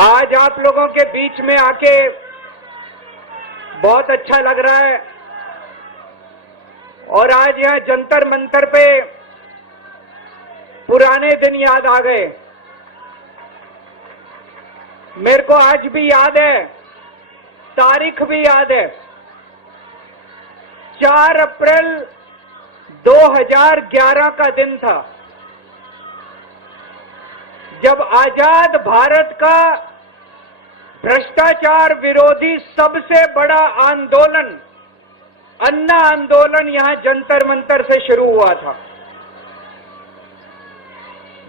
आज आप लोगों के बीच में आके बहुत अच्छा लग रहा है और आज यहां जंतर मंतर पे पुराने दिन याद आ गए। मेरे को आज भी याद है, तारीख भी याद है, 4 अप्रैल 2011 का दिन था जब आजाद भारत का भ्रष्टाचार विरोधी सबसे बड़ा आंदोलन, अन्ना आंदोलन, यहां जंतर मंतर से शुरू हुआ था।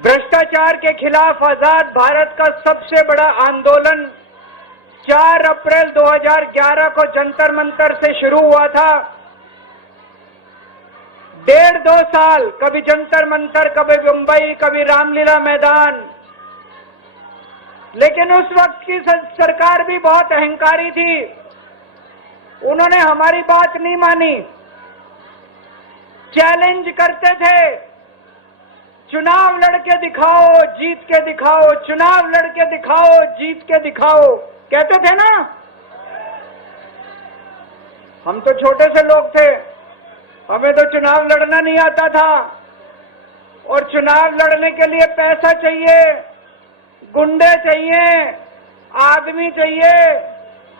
भ्रष्टाचार के खिलाफ आजाद भारत का सबसे बड़ा आंदोलन 4 अप्रैल 2011 को जंतर मंतर से शुरू हुआ था। 1.5-2 साल, कभी जंतर मंतर, कभी मुंबई, कभी रामलीला मैदान। लेकिन उस वक्त की सरकार भी बहुत अहंकारी थी, उन्होंने हमारी बात नहीं मानी, चैलेंज करते थे, चुनाव लड़के दिखाओ, जीत के दिखाओ, चुनाव लड़के दिखाओ, जीत के दिखाओ, कहते थे ना। हम तो छोटे से लोग थे, हमें तो चुनाव लड़ना नहीं आता था और चुनाव लड़ने के लिए पैसा चाहिए, गुंडे चाहिए, आदमी चाहिए।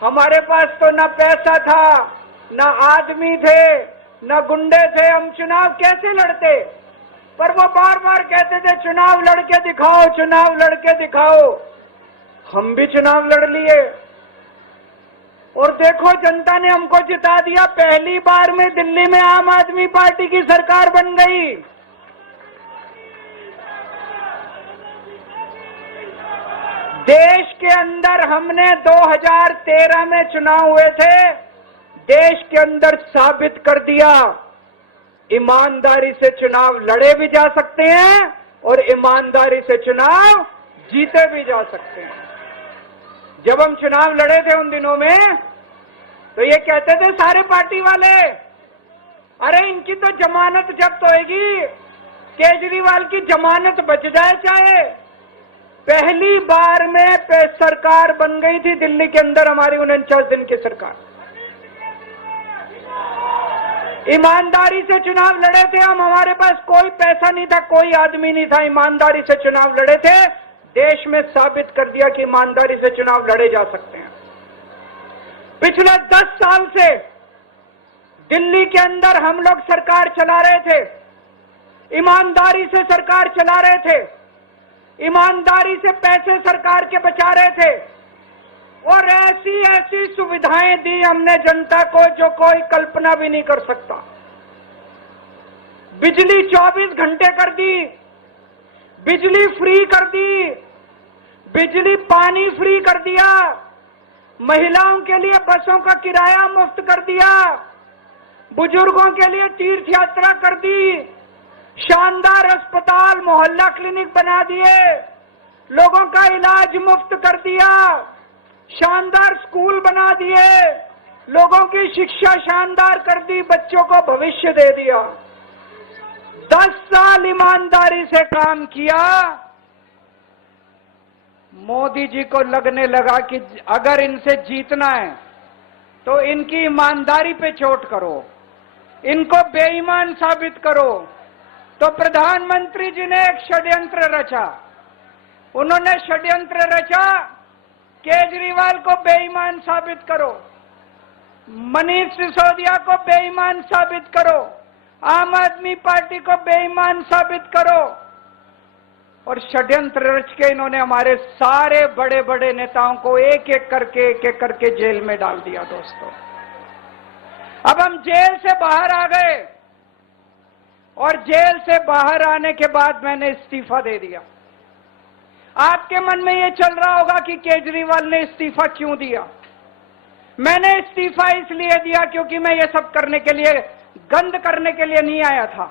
हमारे पास तो ना पैसा था, ना आदमी थे, ना गुंडे थे, हम चुनाव कैसे लड़ते? पर वो बार बार कहते थे चुनाव लड़के दिखाओ, चुनाव लड़के दिखाओ। हम भी चुनाव लड़ लिए और देखो जनता ने हमको जिता दिया। पहली बार में दिल्ली में आम आदमी पार्टी की सरकार बन गई। देश के अंदर हमने 2013 में चुनाव हुए थे, देश के अंदर साबित कर दिया ईमानदारी से चुनाव लड़े भी जा सकते हैं और ईमानदारी से चुनाव जीते भी जा सकते हैं। जब हम चुनाव लड़े थे उन दिनों में तो ये कहते थे सारे पार्टी वाले, अरे इनकी तो जमानत जब्त होएगी, केजरीवाल की जमानत बच जाए चाहे। पहली बार में सरकार बन गई थी दिल्ली के अंदर हमारी 49 दिन की सरकार। ईमानदारी से चुनाव लड़े थे हम, हमारे पास कोई पैसा नहीं था, कोई आदमी नहीं था, ईमानदारी से चुनाव लड़े थे। देश में साबित कर दिया कि ईमानदारी से चुनाव लड़े जा सकते हैं। पिछले 10 साल से दिल्ली के अंदर हम लोग सरकार चला रहे थे, ईमानदारी से सरकार चला रहे थे, ईमानदारी से पैसे सरकार के बचा रहे थे और ऐसी ऐसी सुविधाएं दी हमने जनता को जो कोई कल्पना भी नहीं कर सकता। बिजली 24 घंटे कर दी, बिजली फ्री कर दी, बिजली पानी फ्री कर दिया, महिलाओं के लिए बसों का किराया मुफ्त कर दिया, बुजुर्गों के लिए तीर्थ यात्रा कर दी, शानदार अस्पताल, मोहल्ला क्लिनिक बना दिए, लोगों का इलाज मुफ्त कर दिया, शानदार स्कूल बना दिए, लोगों की शिक्षा शानदार कर दी, बच्चों को भविष्य दे दिया। 10 साल ईमानदारी से काम किया। मोदी जी को लगने लगा कि अगर इनसे जीतना है तो इनकी ईमानदारी पे चोट करो, इनको बेईमान साबित करो। तो प्रधानमंत्री जी ने एक षड्यंत्र रचा। उन्होंने षड्यंत्र रचा, केजरीवाल को बेईमान साबित करो, मनीष सिसोदिया को बेईमान साबित करो, आम आदमी पार्टी को बेईमान साबित करो। और षड्यंत्र रच के इन्होंने हमारे सारे बड़े बड़े नेताओं को एक एक करके जेल में डाल दिया। दोस्तों, अब हम जेल से बाहर आ गए और जेल से बाहर आने के बाद मैंने इस्तीफा दे दिया। आपके मन में यह चल रहा होगा कि केजरीवाल ने इस्तीफा क्यों दिया। मैंने इस्तीफा इसलिए दिया क्योंकि मैं ये सब करने के लिए, गंद करने के लिए नहीं आया था,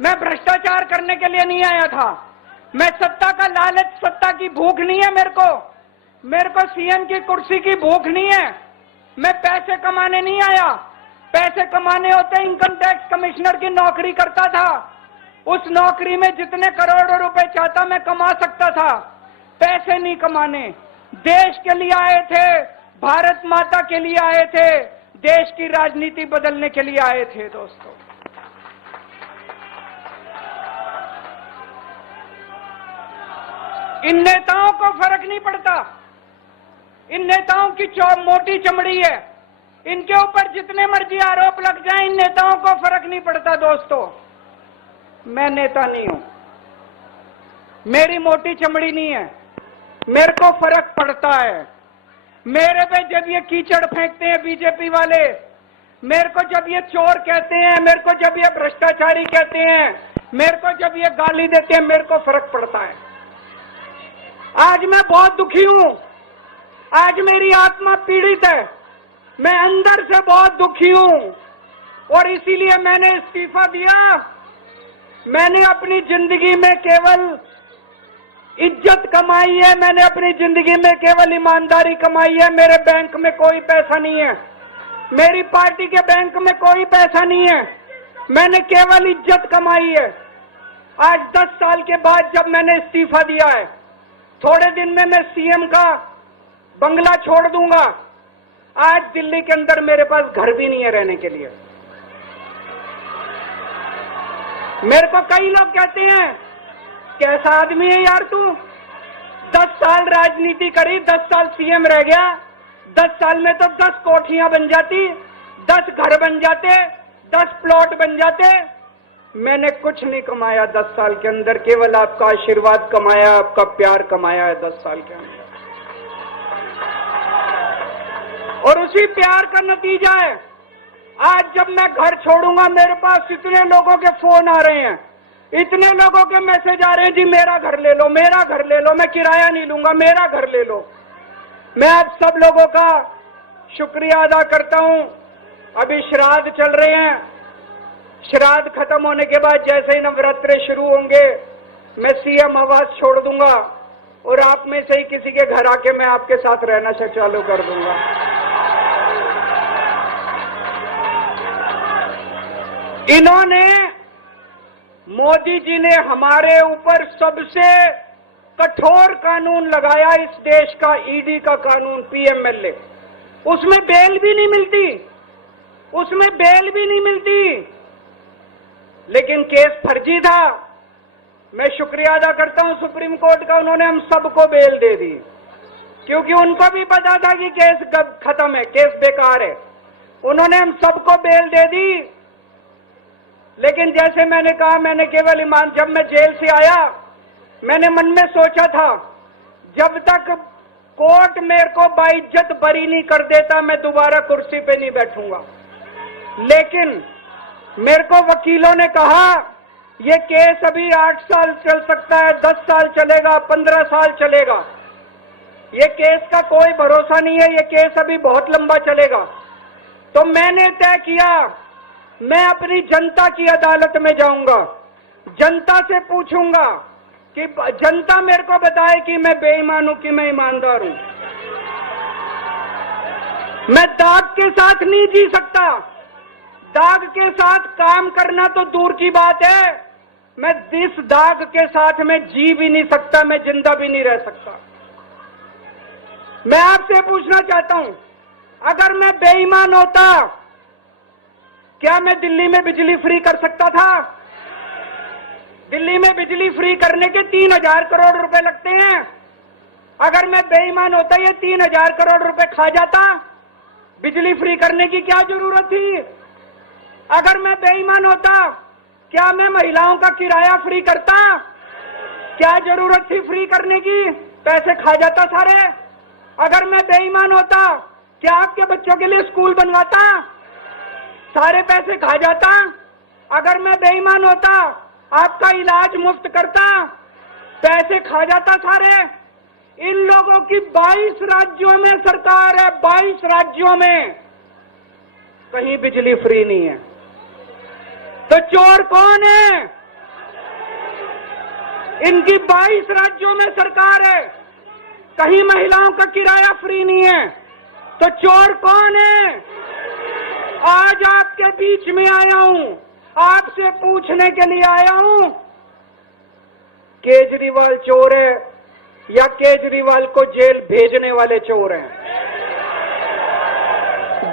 मैं भ्रष्टाचार करने के लिए नहीं आया था, मैं सत्ता का लालच, सत्ता की भूख नहीं है मेरे को सीएम की कुर्सी की भूख नहीं है। मैं पैसे कमाने नहीं आया, पैसे कमाने होते इनकम टैक्स कमिश्नर की नौकरी करता था, उस नौकरी में जितने करोड़ों रुपए चाहता मैं कमा सकता था। पैसे नहीं कमाने, देश के लिए आए थे, भारत माता के लिए आए थे, देश की राजनीति बदलने के लिए आए थे। दोस्तों, इन नेताओं को फर्क नहीं पड़ता, इन नेताओं की मोटी चमड़ी है, इनके ऊपर जितने मर्जी आरोप लग जाएं, इन नेताओं को फर्क नहीं पड़ता। दोस्तों, मैं नेता नहीं हूं, मेरी मोटी चमड़ी नहीं है, मेरे को फर्क पड़ता है। मेरे पे जब ये कीचड़ फेंकते हैं बीजेपी वाले, मेरे को जब ये चोर कहते हैं, मेरे को जब ये भ्रष्टाचारी कहते हैं, मेरे को जब ये गाली देते हैं, मेरे को फर्क पड़ता है। आज मैं बहुत दुखी हूं, आज मेरी आत्मा पीड़ित है, मैं अंदर से बहुत दुखी हूं और इसीलिए मैंने इस्तीफा दिया। मैंने अपनी जिंदगी में केवल इज्जत कमाई है, मैंने अपनी जिंदगी में केवल ईमानदारी कमाई है। मेरे बैंक में कोई पैसा नहीं है, मेरी पार्टी के बैंक में कोई पैसा नहीं है, मैंने केवल इज्जत कमाई है। आज 10 साल के बाद जब मैंने इस्तीफा दिया है, थोड़े दिन में मैं सीएम का बंगला छोड़ दूंगा। आज दिल्ली के अंदर मेरे पास घर भी नहीं है रहने के लिए। मेरे को कई लोग कहते हैं, कैसा आदमी है यार तू, 10 साल राजनीति करी, 10 साल सीएम रह गया, 10 साल में तो 10 कोठियां बन जाती, 10 घर बन जाते, 10 प्लॉट बन जाते। मैंने कुछ नहीं कमाया 10 साल के अंदर, केवल आपका आशीर्वाद कमाया, आपका प्यार कमाया है 10 साल के अंदर। और उसी प्यार का नतीजा है, आज जब मैं घर छोड़ूंगा, मेरे पास इतने लोगों के फोन आ रहे हैं, इतने लोगों के मैसेज आ रहे हैं, जी मेरा घर ले लो, मेरा घर ले लो, मैं किराया नहीं लूंगा, मेरा घर ले लो। मैं आप सब लोगों का शुक्रिया अदा करता हूं। अभी श्राद्ध चल रहे हैं, श्राद्ध खत्म होने के बाद जैसे ही नवरात्रे शुरू होंगे, मैं सीएम आवास छोड़ दूंगा और आप में से ही किसी के घर आके मैं आपके साथ रहना चालू कर दूंगा। इन्होंने, मोदी जी ने हमारे ऊपर सबसे कठोर कानून लगाया, इस देश का ईडी का कानून, पीएमएलए। उसमें बेल भी नहीं मिलती, उसमें बेल भी नहीं मिलती, लेकिन केस फर्जी था। मैं शुक्रिया अदा करता हूं सुप्रीम कोर्ट का, उन्होंने हम सबको बेल दे दी, क्योंकि उनको भी पता था कि केस खत्म है, केस बेकार है। उन्होंने हम सबको बेल दे दी। लेकिन जैसे मैंने कहा, मैंने केवल ईमान, जब मैं जेल से आया, मैंने मन में सोचा था, जब तक कोर्ट मेरे को बाइज्जत बरी नहीं कर देता, मैं दोबारा कुर्सी पे नहीं बैठूंगा। लेकिन मेरे को वकीलों ने कहा, ये केस अभी 8 साल चल सकता है, 10 साल चलेगा, 15 साल चलेगा, ये केस का कोई भरोसा नहीं है, ये केस अभी बहुत लंबा चलेगा। तो मैंने तय किया, मैं अपनी जनता की अदालत में जाऊंगा, जनता से पूछूंगा कि जनता मेरे को बताए कि मैं बेईमान हूं कि मैं ईमानदार हूं। मैं दाग के साथ नहीं जी सकता, दाग के साथ काम करना तो दूर की बात है, मैं इस दाग के साथ में जी भी नहीं सकता, मैं जिंदा भी नहीं रह सकता। मैं आपसे पूछना चाहता हूं, अगर मैं बेईमान होता, क्या मैं दिल्ली में बिजली फ्री कर सकता था? दिल्ली में बिजली फ्री करने के 3000 करोड़ रुपए लगते हैं। अगर मैं बेईमान होता, ये 3000 करोड़ रुपए खा जाता, बिजली फ्री करने की क्या जरूरत थी? अगर मैं बेईमान होता, क्या मैं महिलाओं का किराया फ्री करता? क्या जरूरत थी फ्री करने की? पैसे खा जाता सारे। अगर मैं बेईमान होता, क्या आपके बच्चों के लिए स्कूल बनवाता? सारे पैसे खा जाता। अगर मैं बेईमान होता, आपका इलाज मुफ्त करता, पैसे खा जाता सारे। इन लोगों की 22 राज्यों में सरकार है, 22 राज्यों में कहीं बिजली फ्री नहीं है। तो चोर कौन है? इनकी 22 राज्यों में सरकार है, कहीं महिलाओं का किराया फ्री नहीं है, तो चोर कौन है? आज आपके बीच में आया हूं, आपसे पूछने के लिए आया हूं, केजरीवाल चोर है, या केजरीवाल को जेल भेजने वाले चोर हैं?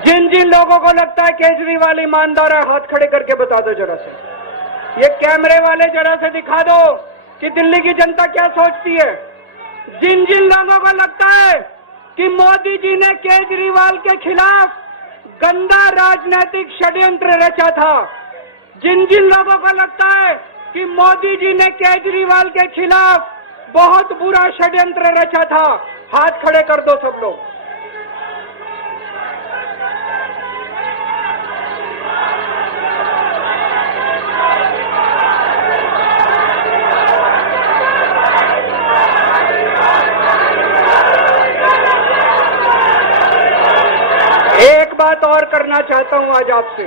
जिन जिन लोगों को लगता है केजरीवाल ईमानदार है, हाथ खड़े करके बता दो जरा से। ये कैमरे वाले जरा से दिखा दो कि दिल्ली की जनता क्या सोचती है। जिन जिन लोगों को लगता है कि मोदी जी ने केजरीवाल के खिलाफ गंदा राजनीतिक षड्यंत्र रचा था, जिन जिन लोगों को लगता है कि मोदी जी ने केजरीवाल के खिलाफ बहुत बुरा षड्यंत्र रचा था, हाथ खड़े कर दो सब लोग। एक बात और करना चाहता हूं आज आपसे।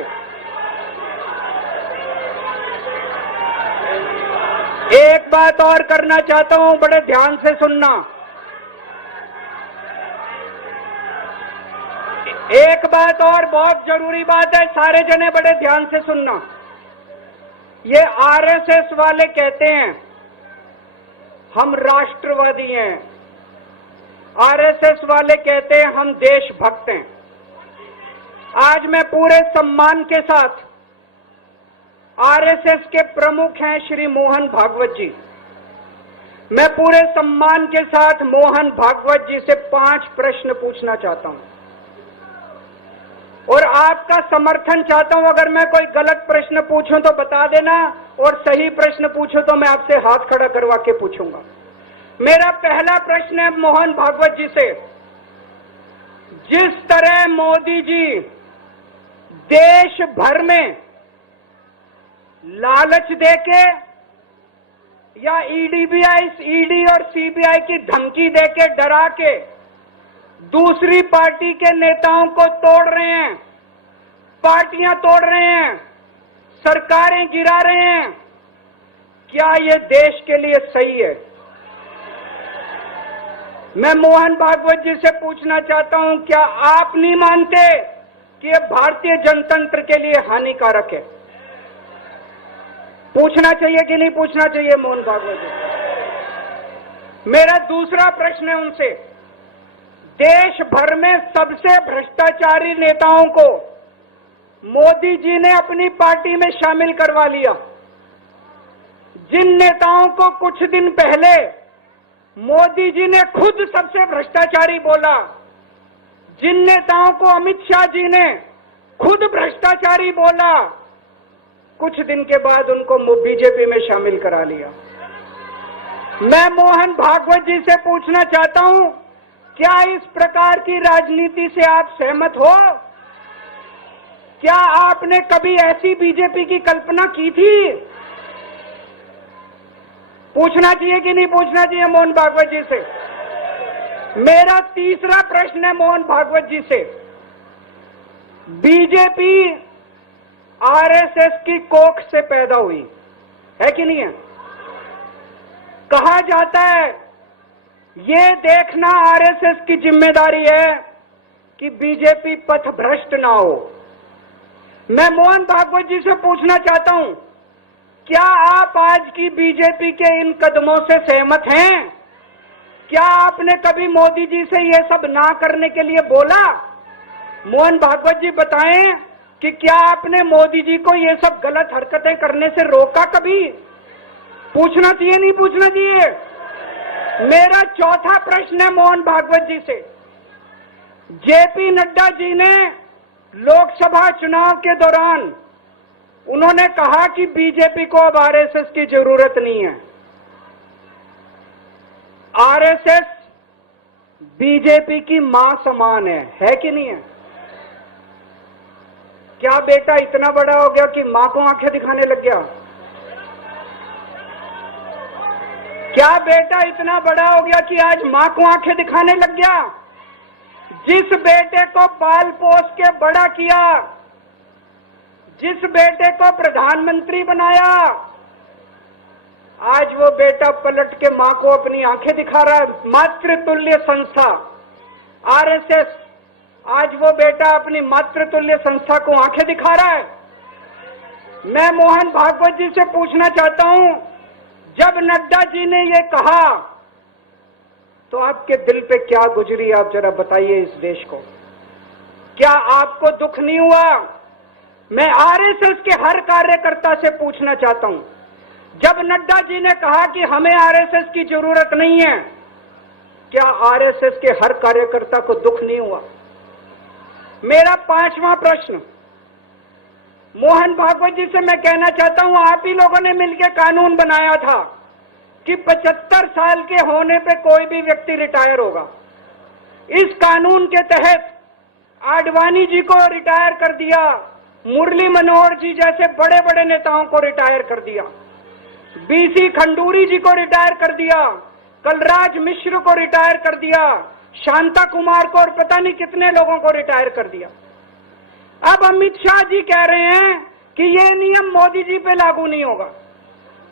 एक बात और करना चाहता हूं, बड़े ध्यान से सुनना। एक बात और बहुत जरूरी बात है, सारे जने बड़े ध्यान से सुनना। ये आरएसएस वाले कहते हैं हम राष्ट्रवादी हैं, आरएसएस वाले कहते हैं हम देशभक्त हैं। आज मैं पूरे सम्मान के साथ, आरएसएस के प्रमुख हैं श्री मोहन भागवत जी, मैं पूरे सम्मान के साथ मोहन भागवत जी से 5 प्रश्न पूछना चाहता हूं और आपका समर्थन चाहता हूं। अगर मैं कोई गलत प्रश्न पूछूं तो बता देना, और सही प्रश्न पूछूं तो मैं आपसे हाथ खड़ा करवा के पूछूंगा। मेरा पहला प्रश्न है मोहन भागवत जी से। जिस तरह मोदी जी देश भर में लालच देके या ईडी और सीबीआई की धमकी देके, डरा के दूसरी पार्टी के नेताओं को तोड़ रहे हैं, पार्टियां तोड़ रहे हैं, सरकारें गिरा रहे हैं, क्या ये देश के लिए सही है? मैं मोहन भागवत जी से पूछना चाहता हूं, क्या आप नहीं मानते कि ये भारतीय जनतंत्र के लिए हानिकारक है? पूछना चाहिए कि नहीं पूछना चाहिए मोहन भागवत जी? मेरा दूसरा प्रश्न है उनसे, देश भर में सबसे भ्रष्टाचारी नेताओं को मोदी जी ने अपनी पार्टी में शामिल करवा लिया। जिन नेताओं को कुछ दिन पहले मोदी जी ने खुद सबसे भ्रष्टाचारी बोला, जिन नेताओं को अमित शाह जी ने खुद भ्रष्टाचारी बोला, कुछ दिन के बाद उनको बीजेपी में शामिल करा लिया। मैं मोहन भागवत जी से पूछना चाहता हूं, क्या इस प्रकार की राजनीति से आप सहमत हो? क्या आपने कभी ऐसी बीजेपी की कल्पना की थी? पूछना चाहिए कि नहीं पूछना चाहिए मोहन भागवत जी से? मेरा तीसरा प्रश्न है मोहन भागवत जी से। बीजेपी आरएसएस की कोख से पैदा हुई है कि नहीं है? कहा जाता है ये देखना आरएसएस की जिम्मेदारी है कि बीजेपी पथभ्रष्ट ना हो। मैं मोहन भागवत जी से पूछना चाहता हूं, क्या आप आज की बीजेपी के इन कदमों से सहमत हैं? क्या आपने कभी मोदी जी से ये सब ना करने के लिए बोला? मोहन भागवत जी बताएं कि क्या आपने मोदी जी को ये सब गलत हरकतें करने से रोका कभी? पूछना चाहिए नहीं पूछना चाहिए? मेरा चौथा प्रश्न है मोहन भागवत जी से। जेपी नड्डा जी ने लोकसभा चुनाव के दौरान उन्होंने कहा कि बीजेपी को अब आरएसएस की जरूरत नहीं है। आरएसएस बीजेपी की मां समान है कि नहीं है? क्या बेटा इतना बड़ा हो गया कि मां को आंखें दिखाने लग गया? क्या बेटा इतना बड़ा हो गया कि आज मां को आंखें दिखाने लग गया? जिस बेटे को पाल पोस के बड़ा किया, जिस बेटे को प्रधानमंत्री बनाया, आज वो बेटा पलट के मां को अपनी आंखें दिखा रहा है। मातृतुल्य संस्था आरएसएस, आज वो बेटा अपनी मातृतुल्य संस्था को आंखें दिखा रहा है। मैं मोहन भागवत जी से पूछना चाहता हूं, जब नड्डा जी ने ये कहा तो आपके दिल पे क्या गुजरी, आप जरा बताइए इस देश को। क्या आपको दुख नहीं हुआ? मैं आरएसएस के हर कार्यकर्ता से पूछना चाहता हूं, जब नड्डा जी ने कहा कि हमें आरएसएस की जरूरत नहीं है, क्या आरएसएस के हर कार्यकर्ता को दुख नहीं हुआ? मेरा 5वां प्रश्न मोहन भागवत जी से मैं कहना चाहता हूं, आप ही लोगों ने मिलकर कानून बनाया था कि 75 साल के होने पे कोई भी व्यक्ति रिटायर होगा। इस कानून के तहत आडवाणी जी को रिटायर कर दिया, मुरली मनोहर जी जैसे बड़े बड़े नेताओं को रिटायर कर दिया, बीसी खंडूरी जी को रिटायर कर दिया, कलराज मिश्र को रिटायर कर दिया, शांता कुमार को और पता नहीं कितने लोगों को रिटायर कर दिया। अब अमित शाह जी कह रहे हैं कि ये नियम मोदी जी पे लागू नहीं होगा।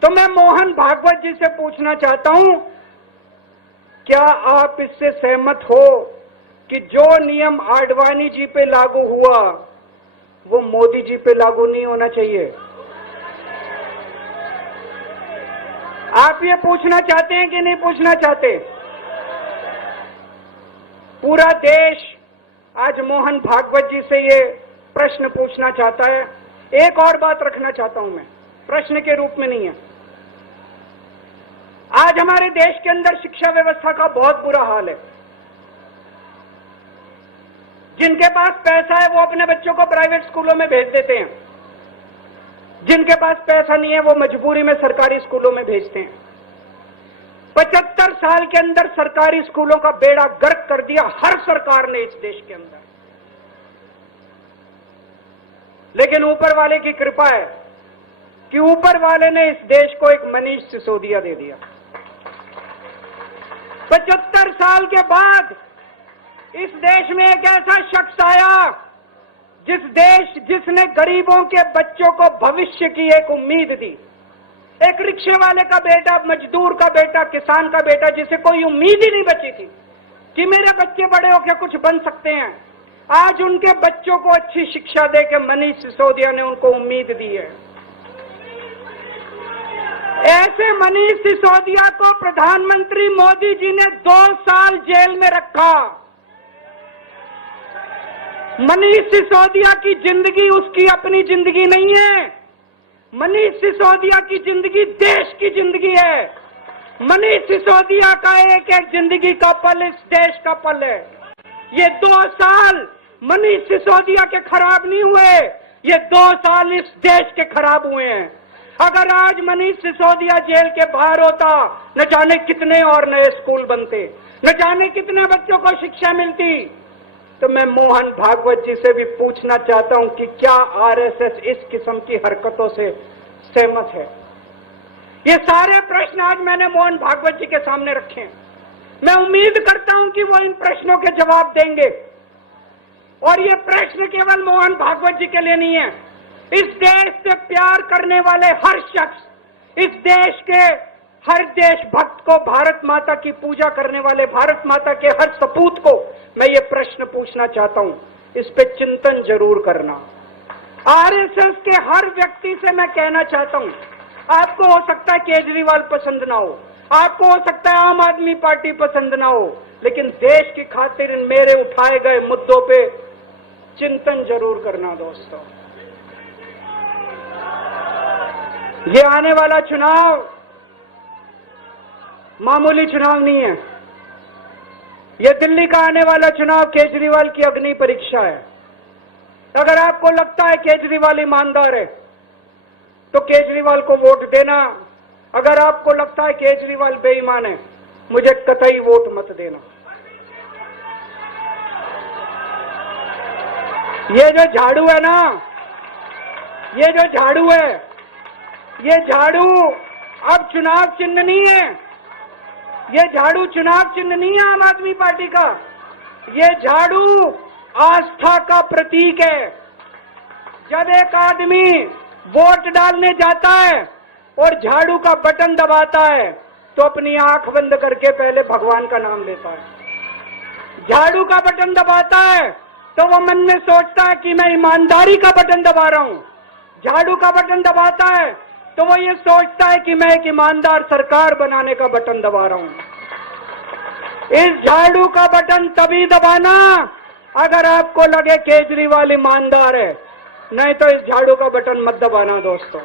तो मैं मोहन भागवत जी से पूछना चाहता हूं, क्या आप इससे सहमत हो कि जो नियम आडवाणी जी पे लागू हुआ वो मोदी जी पे लागू नहीं होना चाहिए? आप ये पूछना चाहते हैं कि नहीं पूछना चाहते? पूरा देश आज मोहन भागवत जी से ये प्रश्न पूछना चाहता है। एक और बात रखना चाहता हूं मैं, प्रश्न के रूप में नहीं है। आज हमारे देश के अंदर शिक्षा व्यवस्था का बहुत बुरा हाल है। जिनके पास पैसा है वो अपने बच्चों को प्राइवेट स्कूलों में भेज देते हैं, जिनके पास पैसा नहीं है वो मजबूरी में सरकारी स्कूलों में भेजते हैं। 75 साल के अंदर सरकारी स्कूलों का बेड़ा गर्क कर दिया हर सरकार ने इस देश के अंदर। लेकिन ऊपर वाले की कृपा है कि ऊपर वाले ने इस देश को एक मनीष सिसोदिया दे दिया। 75 साल के बाद इस देश में एक ऐसा शख्स आया जिसने गरीबों के बच्चों को भविष्य की एक उम्मीद दी। एक रिक्शे वाले का बेटा, मजदूर का बेटा, किसान का बेटा, जिसे कोई उम्मीद ही नहीं बची थी कि मेरे बच्चे बड़े होकर कुछ बन सकते हैं, आज उनके बच्चों को अच्छी शिक्षा देकर मनीष सिसोदिया ने उनको उम्मीद दी है। ऐसे मनीष सिसोदिया को प्रधानमंत्री मोदी जी ने 2 साल जेल में रखा। मनीष सिसोदिया की जिंदगी उसकी अपनी जिंदगी नहीं है। मनीष सिसोदिया की जिंदगी देश की जिंदगी है। मनीष सिसोदिया का एक एक जिंदगी का पल इस देश का पल है। ये 2 साल मनीष सिसोदिया के खराब नहीं हुए, ये 2 साल इस देश के खराब हुए हैं। अगर आज मनीष सिसोदिया जेल के बाहर होता, न जाने कितने और नए स्कूल बनते, न जाने कितने बच्चों को शिक्षा मिलती। तो मैं मोहन भागवत जी से भी पूछना चाहता हूं कि क्या आरएसएस इस किस्म की हरकतों से सहमत है? ये सारे प्रश्न आज मैंने मोहन भागवत जी के सामने रखे हैं। मैं उम्मीद करता हूं कि वो इन प्रश्नों के जवाब देंगे। और ये प्रश्न केवल मोहन भागवत जी के लिए नहीं है। इस देश से प्यार करने वाले हर शख्स, इस देश के हर देशभक्त को, भारत माता की पूजा करने वाले भारत माता के हर सपूत को मैं ये प्रश्न पूछना चाहता हूं, इस पे चिंतन जरूर करना। आरएसएस के हर व्यक्ति से मैं कहना चाहता हूं, आपको हो सकता है केजरीवाल पसंद ना हो, आपको हो सकता है आम आदमी पार्टी पसंद ना हो, लेकिन देश की खातिर इन मेरे उठाए गए मुद्दों पे चिंतन जरूर करना दोस्तों। ये आने वाला चुनाव मामूली चुनाव नहीं है। ये दिल्ली का आने वाला चुनाव केजरीवाल की अग्नि परीक्षा है। अगर आपको लगता है केजरीवाल ईमानदार है तो केजरीवाल को वोट देना। अगर आपको लगता है केजरीवाल बेईमान है, मुझे कतई वोट मत देना। ये जो झाड़ू है ना, ये जो झाड़ू है, ये झाड़ू अब चुनाव चिन्ह नहीं है। ये झाड़ू चुनाव चिन्ह नहीं है आम आदमी पार्टी का। ये झाड़ू आस्था का प्रतीक है। जब एक आदमी वोट डालने जाता है और झाड़ू का बटन दबाता है तो अपनी आंख बंद करके पहले भगवान का नाम लेता है। झाड़ू का बटन दबाता है तो वो मन में सोचता है कि मैं ईमानदारी का बटन दबा रहा हूं। झाड़ू का बटन दबाता है तो वो ये सोचता है कि मैं एक ईमानदार सरकार बनाने का बटन दबा रहा हूं। इस झाड़ू का बटन तभी दबाना अगर आपको लगे केजरीवाल ईमानदार है, नहीं तो इस झाड़ू का बटन मत दबाना दोस्तों।